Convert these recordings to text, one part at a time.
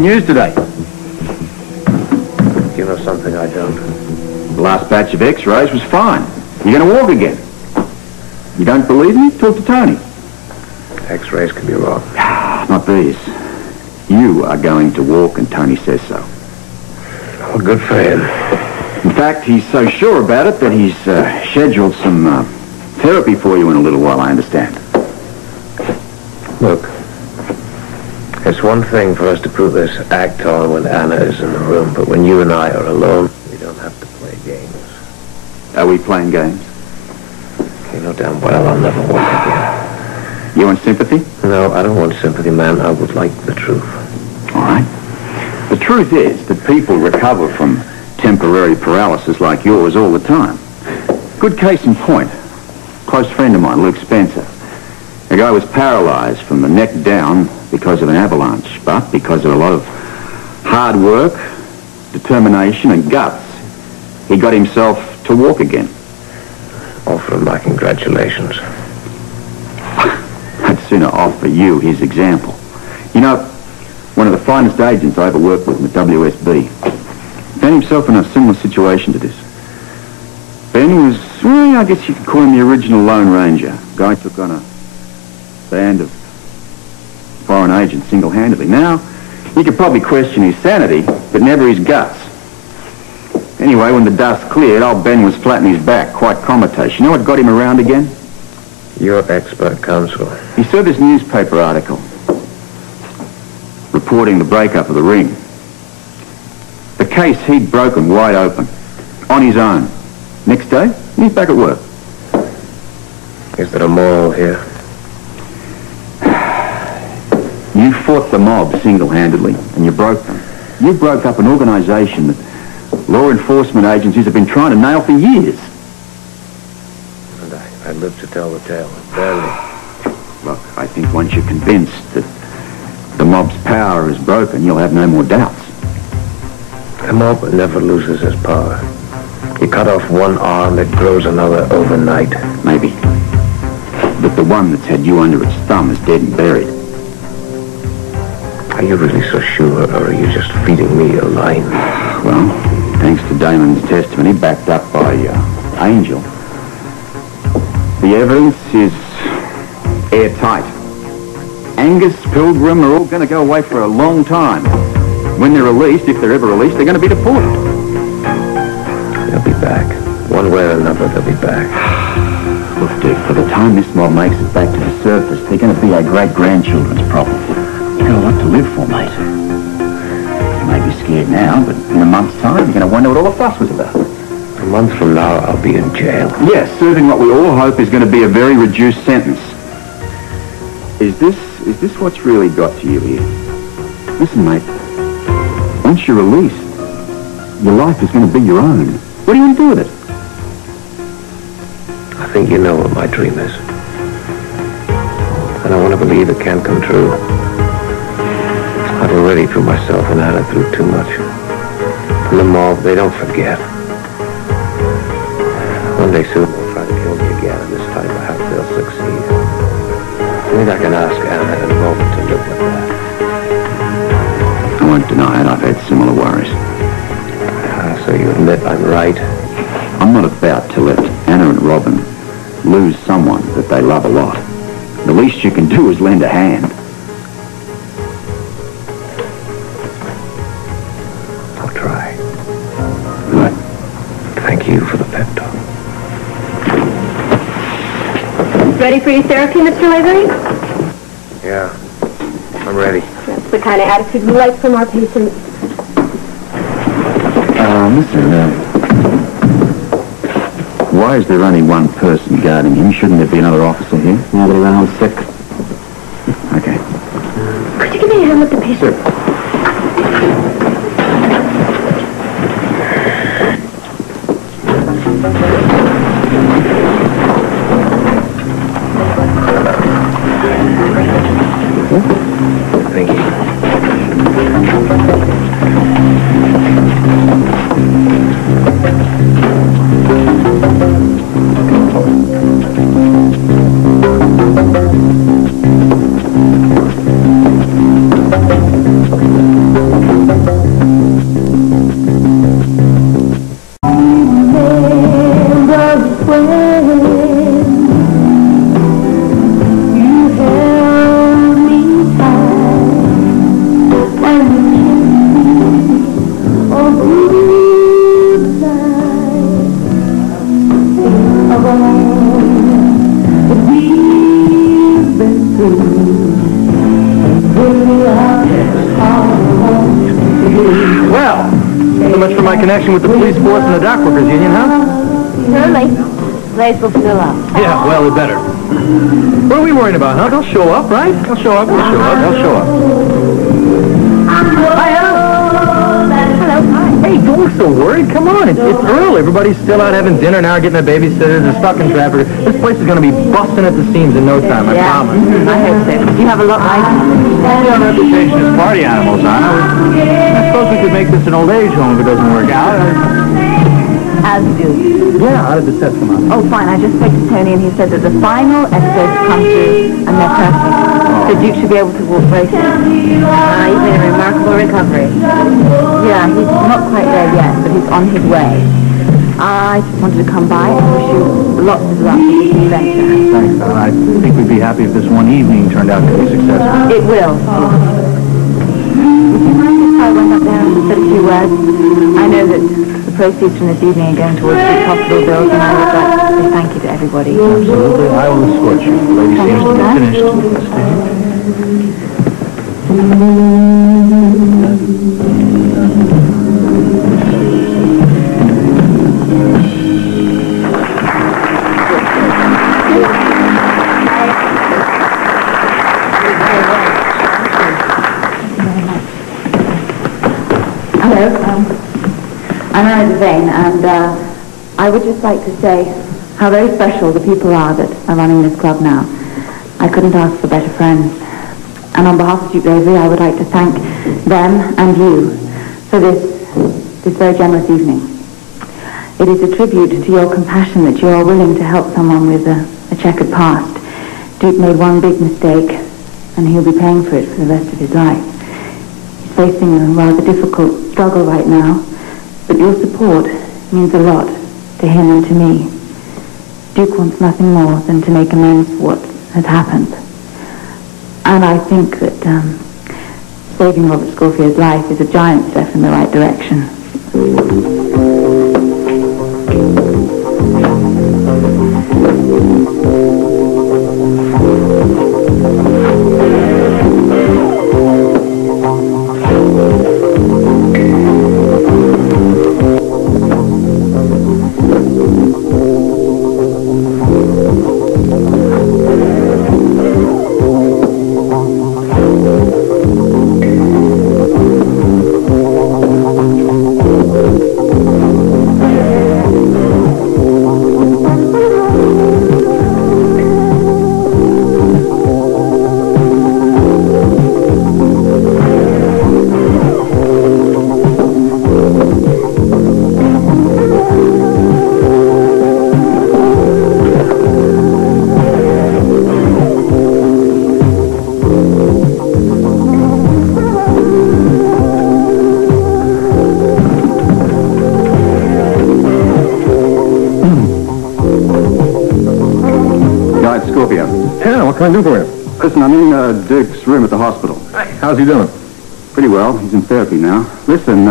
good news today. You know something I don't? The last batch of x-rays was fine. You're going to walk again. You don't believe me? Talk to Tony. X-rays can be wrong. Not these. You are going to walk, and Tony says so. Well, good for him. In fact, he's so sure about it that he's scheduled some therapy for you in a little while, I understand. Look, it's one thing for us to put this act on when Anna is in the room, but when you and I are alone, we don't have to play games. Are we playing games? You know damn well I'll never walk again. You want sympathy? No, I don't want sympathy, man. I would like the truth. All right. The truth is that people recover from temporary paralysis like yours all the time. Good case in point. Close friend of mine, Luke Spencer. The guy was paralyzed from the neck down because of an avalanche, but because of a lot of hard work, determination, and guts, he got himself to walk again. Offer him my congratulations. I'd sooner offer you his example. You know, one of the finest agents I ever worked with in the WSB found himself in a similar situation to this. Ben was, well, I guess you could call him the original Lone Ranger. Guy took on a band of foreign agents single-handedly. Now, you could probably question his sanity, but never his guts. Anyway, when the dust cleared, old Ben was flat on his back, quite comatose. You know what got him around again? Your expert counsel. He saw this newspaper article reporting the breakup of the ring. The case he'd broken wide open, on his own. Next day, he's back at work. Is there a moral here? You fought the mob single-handedly, and you broke them. You broke up an organization that law enforcement agencies have been trying to nail for years. And I live to tell the tale. Barely. Look, I think once you're convinced that the mob's power is broken, you'll have no more doubts. The mob never loses its power. You cut off one arm, it grows another overnight. Maybe. But the one that's had you under its thumb is dead and buried. Are you really so sure, or are you just feeding me a line? Well, thanks to Damon's testimony, backed up by Angel, the evidence is airtight. Angus, Pilgrim are all going to go away for a long time. When they're released, if they're ever released, they're going to be deported. They'll be back. One way or another, they'll be back. Look, Dick, for the time this mob makes it back to the surface, they're going to be our great-grandchildren's problem. You've got a lot to live for, mate. You may be scared now, but in a month's time, you're going to wonder what all the fuss was about. A month from now, I'll be in jail. Yes, serving what we all hope is going to be a very reduced sentence. Is this what's really got to you here? Listen, mate. Once you're released, your life is going to be your own. What do you want to do with it? I think you know what my dream is. And I want to believe it can come true. I've already put myself and Anna through too much. And the mob, they don't forget. One day soon they'll try to kill me again, and this time perhaps they'll succeed. I think I can ask Anna in a moment to live with that. I won't deny it. I've had similar worries. So you admit I'm right? I'm not about to let Anna and Robin lose someone that they love a lot. The least you can do is lend a hand. I'll try. Good. Thank you for the pep talk. Ready for your therapy, Mr. Lavery? Yeah, I'm ready. That's the kind of attitude we like from our patients. Listen, why is there only one person guarding him? Shouldn't there be another officer here? Now that around sick. Okay. Could you give me a hand with the patient? Sure. Thank you. connection with the police force and the dock workers union, huh? Early. Blaze will fill up. Yeah, well, it better. What are we worrying about, huh? They'll show up, right? They'll show up. They'll show up. Hiya! Hello, hi. Hey, don't look so worried. Come on, it's early. Everybody's still out having dinner now, getting their babysitters. They're stuck in traffic. This place is going to be busting at the seams in no time, I promise. I hope so. You have a lot like Our reputation as party animals, Anna. I suppose we could make this an old age home if it doesn't work out. as do. Yeah, how did the set come out? Oh, fine. I just spoke to Tony, and he said that the final episodes come through, and they're perfect. So Duke should be able to walk very soon. He's made a remarkable recovery. Yeah, he's not quite there yet, but he's on his way. I just wanted to come by and wish you lots of luck with this adventure. Thanks, Don. I think we'd be happy if this one evening turned out to be successful. It will. Would you mind if I went up there and said a few words? I know that the proceeds from this evening are going towards the hospital bills, and I would like to say thank you to everybody. Absolutely. I will escort you. The lady seems to be finished. Hello, I'm Anna Devane, and I would just like to say how very special the people are that are running this club now. I couldn't ask for better friends. And on behalf of Duke Avery, I would like to thank them and you for this very generous evening. It is a tribute to your compassion that you are willing to help someone with a checkered past. Duke made one big mistake, and he'll be paying for it for the rest of his life. He's facing a rather difficult struggle right now, but your support means a lot to him and to me. Duke wants nothing more than to make amends for what has happened. And I think that saving Robert Schoolfield's life is a giant step in the right direction. What can I do for you? Listen, I'm in Duke's room at the hospital. How's he doing? Pretty well. He's in therapy now. Listen,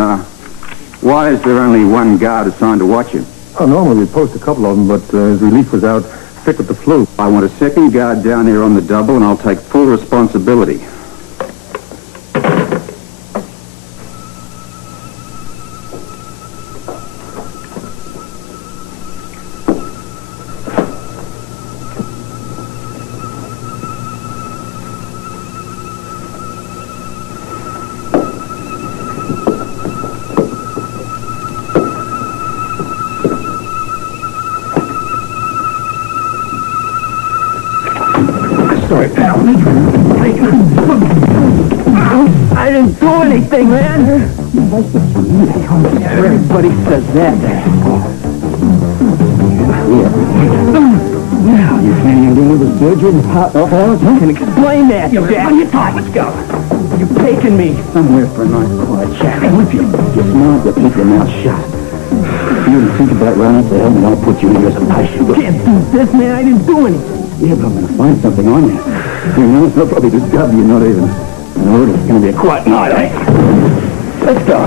why is there only one guard assigned to watch him? Oh, normally we'd post a couple of them, but his relief was out sick with the flu. I want a second guard down there on the double, and I'll take full responsibility. Sorry, pal. I didn't do anything, man. Everybody says that. Now, you planning on doing the surgery and pop off? You can explain that, Jack. What are you talking? Let's go. You've taken me Somewhere for a nice quiet chat. And if you're smart, you keep your mouth shut. If you think about running for help, I'll put you in here as a patient. You can't do this, man. I didn't do anything. Yeah, but I'm going to find something on you. You know, they'll probably discover you're not even an order. It's going to be a quiet night, eh? Let's go.